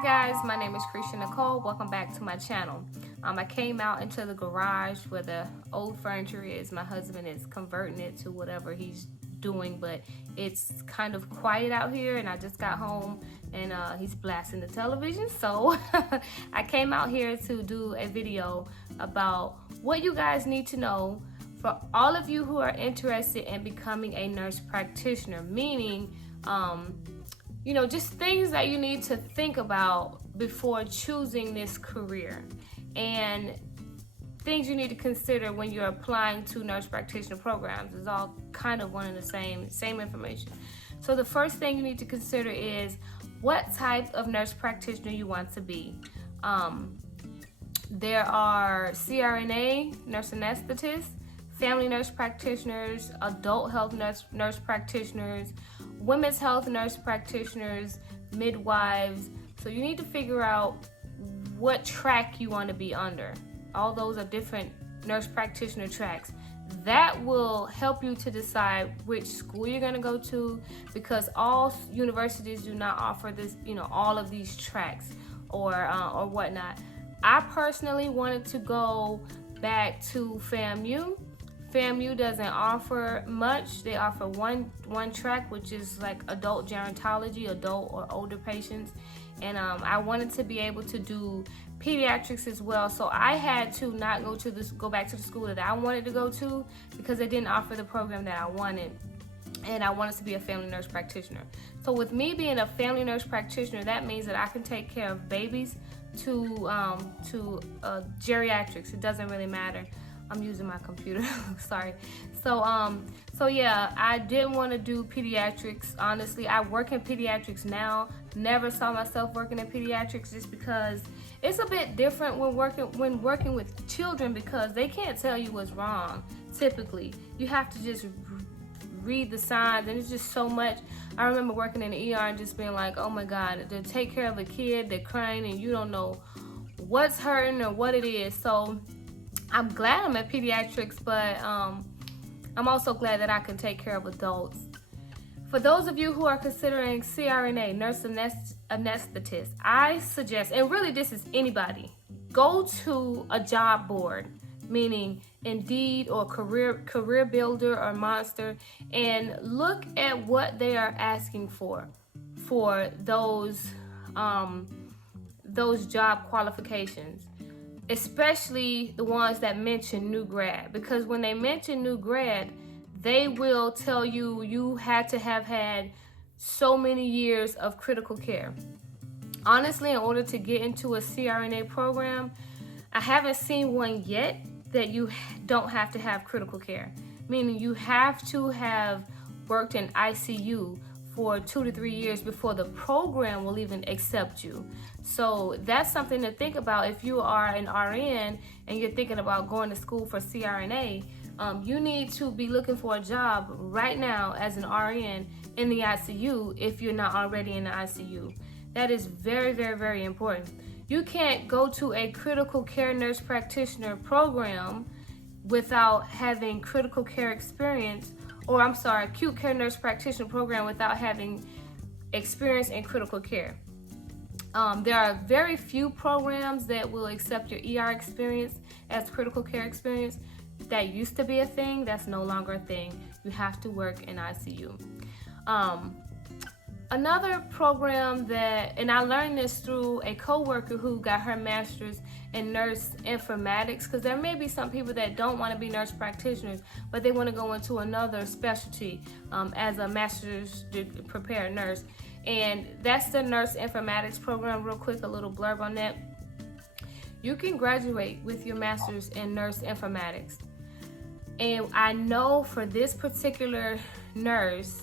Hi guys, my name is Practitioner Nicole. Welcome back to my channel. I came out into the garage where the old furniture is. My husband is converting it to whatever he's doing, but it's kind of quiet out here, and I just got home and he's blasting the television. So I came out here to do a video about what you guys need to know for all of you who are interested in becoming a nurse practitioner, meaning just things that you need to think about before choosing this career, and things you need to consider when you're applying to nurse practitioner programs. Is all kind of one and the same information. So the first thing you need to consider is what type of nurse practitioner you want to be. There are CRNA, nurse anesthetists, family nurse practitioners, adult health nurse practitioners, women's health nurse practitioners, midwives. So you need to figure out what track you want to be under. All those are different nurse practitioner tracks. That will help you to decide which school you're going to go to, because all universities do not offer this, all of these tracks or whatnot. I personally wanted to go back to FAMU. FAMU doesn't offer much. They offer one track, which is like adult gerontology, adult or older patients. And I wanted to be able to do pediatrics as well. So I had to not go back to the school that I wanted to go to, because they didn't offer the program that I wanted. And I wanted to be a family nurse practitioner. So with me being a family nurse practitioner, that means that I can take care of babies to geriatrics. It doesn't really matter. I'm using my computer. Sorry. So yeah, I didn't want to do pediatrics. Honestly, I work in pediatrics now. Never saw myself working in pediatrics, just because it's a bit different when working with children, because they can't tell you what's wrong. Typically, you have to just read the signs, and it's just so much. I remember working in the ER and just being like, oh my God, to take care of a kid, they're crying, and you don't know what's hurting or what it is. So I'm glad I'm at pediatrics, but I'm also glad that I can take care of adults. For those of you who are considering CRNA, nurse anesthetist, I suggest, and really this is anybody, go to a job board, meaning Indeed or Career Builder or Monster, and look at what they are asking for those job qualifications. Especially the ones that mention new grad, because when they mention new grad, they will tell you you had to have had so many years of critical care. Honestly, in order to get into a CRNA program, I haven't seen one yet that you don't have to have critical care, meaning you have to have worked in ICU for 2 to 3 years before the program will even accept you. So that's something to think about. If you are an RN and you're thinking about going to school for CRNA, you need to be looking for a job right now as an RN in the ICU if you're not already in the ICU. That is very, very, very important. You can't go to a critical care nurse practitioner program without having critical care experience, or acute care nurse practitioner program without having experience in critical care. There are very few programs that will accept your ER experience as critical care experience. That used to be a thing. That's no longer a thing. You have to work in ICU. Another program and I learned this through a coworker who got her master's in nurse informatics, because there may be some people that don't want to be nurse practitioners, but they want to go into another specialty as a master's prepared nurse. And that's the nurse informatics program. Real quick, a little blurb on that. You can graduate with your master's in nurse informatics. And I know for this particular nurse,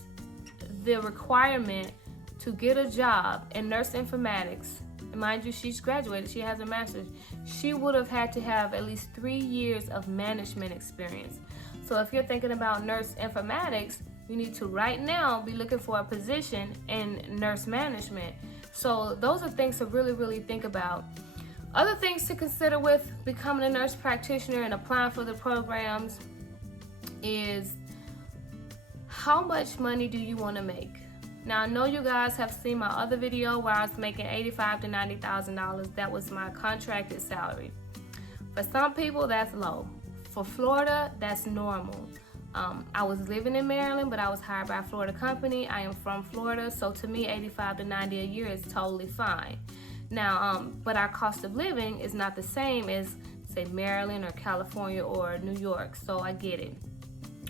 the requirement to get a job in nurse informatics, mind you, she's graduated, she has a master's, she would have had to have at least 3 years of management experience. So if you're thinking about nurse informatics, you need to right now be looking for a position in nurse management. So those are things to really, really think about. Other things to consider with becoming a nurse practitioner and applying for the programs is, how much money do you want to make? Now, I know you guys have seen my other video where I was making $85,000 to $90,000. That was my contracted salary. For some people, that's low. For Florida, that's normal. I was living in Maryland, but I was hired by a Florida company. I am from Florida, so to me, $85,000 to $90,000 a year is totally fine. Now, but our cost of living is not the same as, say, Maryland or California or New York, so I get it.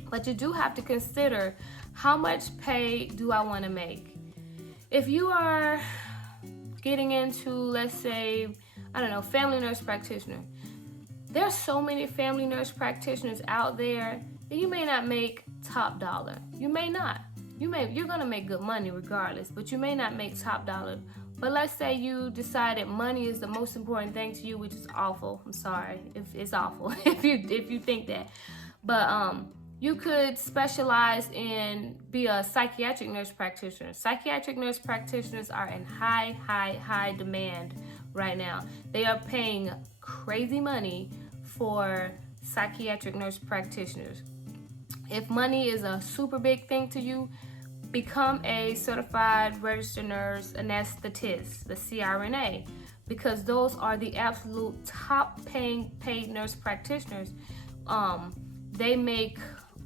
But you do have to consider, how much pay do I want to make? If you are getting into, let's say, I don't know, family nurse practitioner, there's so many family nurse practitioners out there that you may not make top dollar. You may not. You're gonna make good money regardless, but you may not make top dollar. But let's say you decided money is the most important thing to you, which is awful. I'm sorry if it's awful if you think that. But you could specialize in be a psychiatric nurse practitioner. Psychiatric nurse practitioners are in high demand right now. They are paying crazy money for psychiatric nurse practitioners. If money is a super big thing to you, become a certified registered nurse anesthetist, the CRNA, because those are the absolute top paid nurse practitioners. They make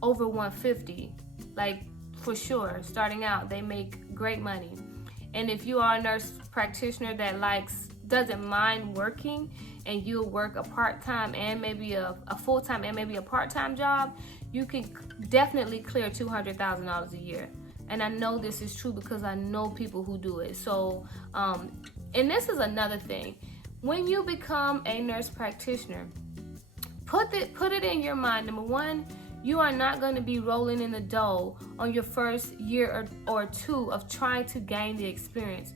over $150, like for sure. Starting out, they make great money. And if you are a nurse practitioner that doesn't mind working, and you'll work a part-time and maybe a full-time and maybe a part-time job, you can definitely clear $200,000 a year. And I know this is true because I know people who do it. So, and this is another thing. When you become a nurse practitioner, put it in your mind. Number one, you are not going to be rolling in the dough on your first year or two of trying to gain the experience.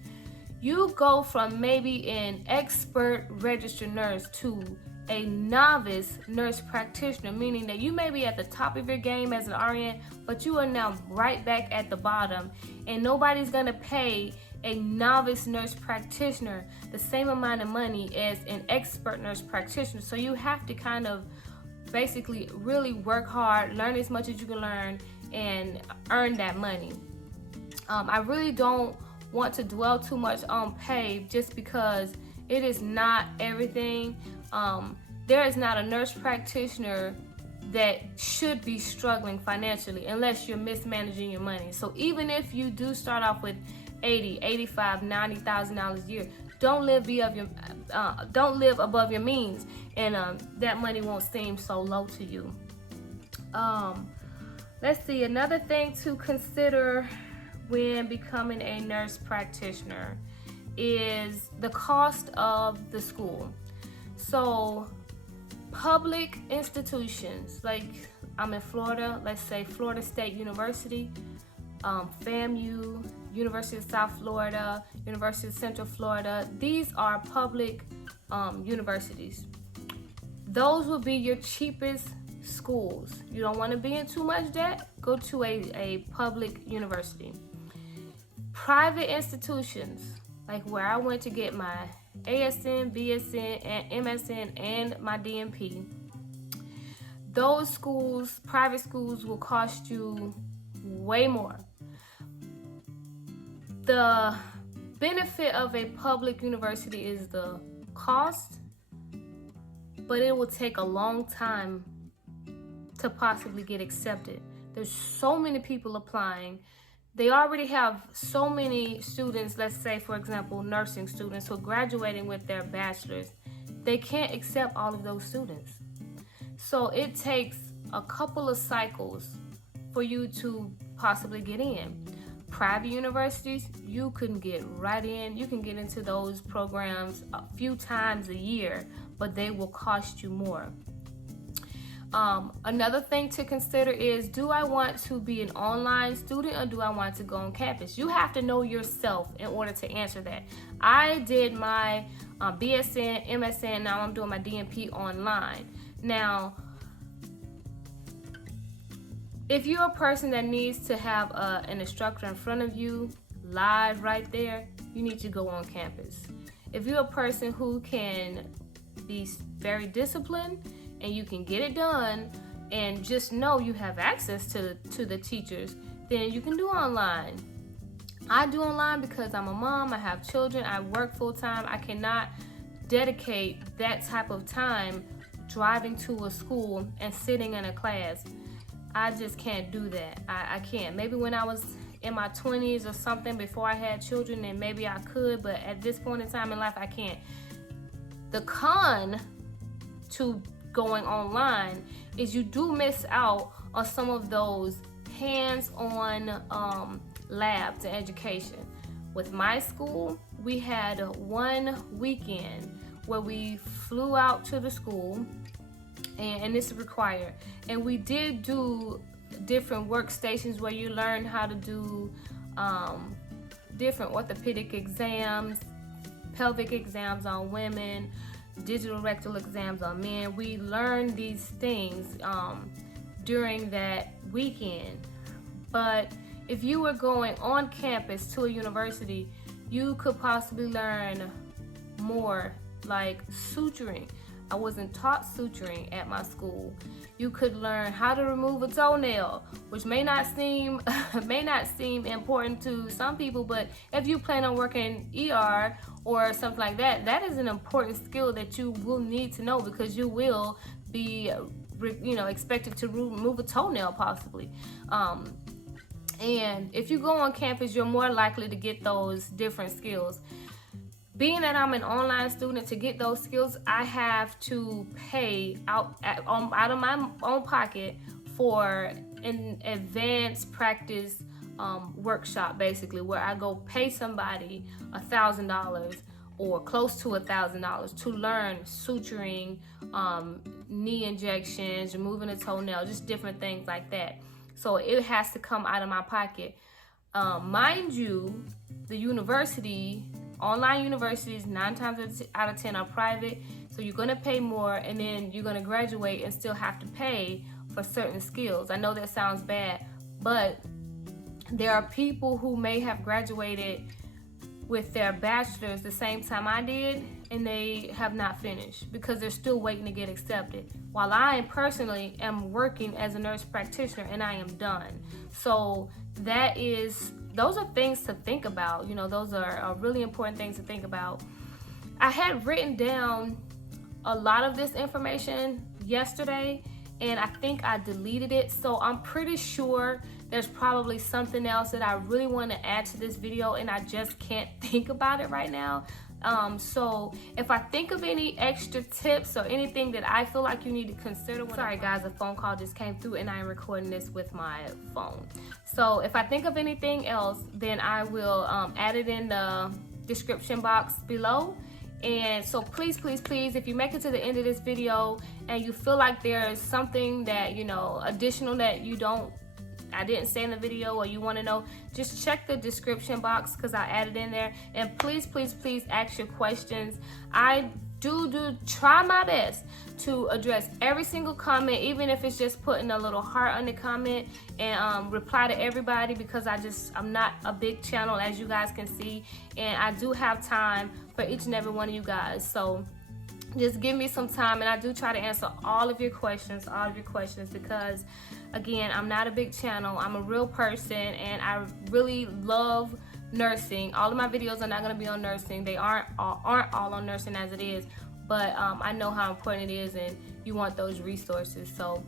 You go from maybe an expert registered nurse to a novice nurse practitioner, meaning that you may be at the top of your game as an RN, but you are now right back at the bottom, and nobody's going to pay a novice nurse practitioner the same amount of money as an expert nurse practitioner. So you have to kind of basically really work hard, learn as much as you can learn, and earn that money. I really don't want to dwell too much on pay, just because it is not everything. There is not a nurse practitioner that should be struggling financially unless you're mismanaging your money. So even if you do start off with $80,000, $85,000, $90,000 a year, don't live above your means, and that money won't seem so low to you. Let's see, another thing to consider when becoming a nurse practitioner is the cost of the school. So public institutions, like I'm in Florida, let's say Florida State University, FAMU, University of South Florida, University of Central Florida, these are public universities. Those will be your cheapest schools. You don't want to be in too much debt, go to a public university. Private institutions, like where I went to get my ASN, BSN, and MSN, and my DNP, those schools, private schools, will cost you way more. The benefit of a public university is the cost, but it will take a long time to possibly get accepted. There's so many people applying. They already have so many students, let's say, for example, nursing students who are graduating with their bachelor's. They can't accept all of those students. So it takes a couple of cycles for you to possibly get in. Private universities, you can get right in. You can get into those programs a few times a year, but they will cost you more. Another thing to consider is, do I want to be an online student or do I want to go on campus? You have to know yourself in order to answer that. I did my BSN, MSN, now I'm doing my DNP online. Now, if you're a person that needs to have an instructor in front of you, live right there, you need to go on campus. If you're a person who can be very disciplined and you can get it done and just know you have access to the teachers, then you can do online. I do online because I'm a mom, I have children, I work full time. I cannot dedicate that type of time driving to a school and sitting in a class. I just can't do that. I can't. Maybe when I was in my 20s or something before I had children, then maybe I could, but at this point in time in life, I can't. The con to going online is you do miss out on some of those hands-on labs and education. With my school, we had one weekend where we flew out to the school, and this is required, and we did do different workstations where you learn how to do different orthopedic exams, pelvic exams on women, digital rectal exams on men. We learned these things during that weekend. But if you were going on campus to a university, you could possibly learn more, like suturing. I wasn't taught suturing at my school. You could learn how to remove a toenail, which may not seem important to some people, but if you plan on working ER or something like that, that is an important skill that you will need to know, because you will be, expected to remove a toenail possibly. And if you go on campus, you're more likely to get those different skills. Being that I'm an online student, to get those skills, I have to pay out of my own pocket for an advanced practice workshop, basically, where I go pay somebody $1,000 or close to $1,000 to learn suturing, knee injections, removing a toenail, just different things like that. So it has to come out of my pocket. Mind you, the university, online universities, 9 times out of 10 are private, so you're going to pay more, and then you're going to graduate and still have to pay for certain skills. I know that sounds bad, but there are people who may have graduated with their bachelor's the same time I did, and they have not finished because they're still waiting to get accepted, while I personally am working as a nurse practitioner and I am done. So those are things to think about. Those are really important things to think about. I had written down a lot of this information yesterday, and I think I deleted it, so I'm pretty sure there's probably something else that I really want to add to this video, and I just can't think about it right now. So if I think of any extra tips or anything that I feel like you need to consider, sorry guys, a phone call just came through and I am recording this with my phone. So if I think of anything else, then I will add it in the description box below. And so please, if you make it to the end of this video and you feel like there's something that, additional that I didn't say in the video, or you want to know, just check the description box because I added in there. And please ask your questions. I do try my best to address every single comment, even if it's just putting a little heart on the comment, and reply to everybody, because I'm not a big channel, as you guys can see, and I do have time for each and every one of you guys. So just give me some time, and I do try to answer all of your questions, because again, I'm not a big channel. I'm a real person, and I really love nursing. All of my videos are not going to be on nursing. They aren't all on nursing as it is, but I know how important it is, and you want those resources. So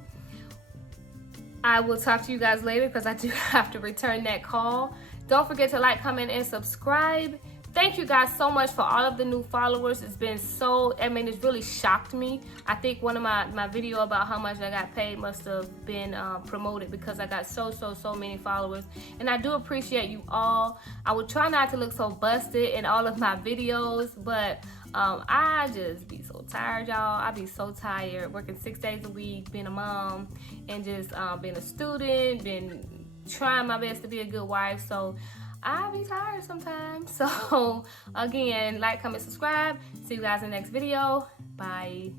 I will talk to you guys later, because I do have to return that call. Don't forget to like, comment, and subscribe. Thank you guys so much for all of the new followers. It's been it's really shocked me. I think one of my video about how much I got paid must have been promoted, because I got so many followers. And I do appreciate you all. I would try not to look so busted in all of my videos, but I just be so tired, y'all. I be so tired working 6 days a week, being a mom, and just being a student, been trying my best to be a good wife. So I be tired sometimes. So again, like, comment, subscribe. See you guys in the next video. Bye.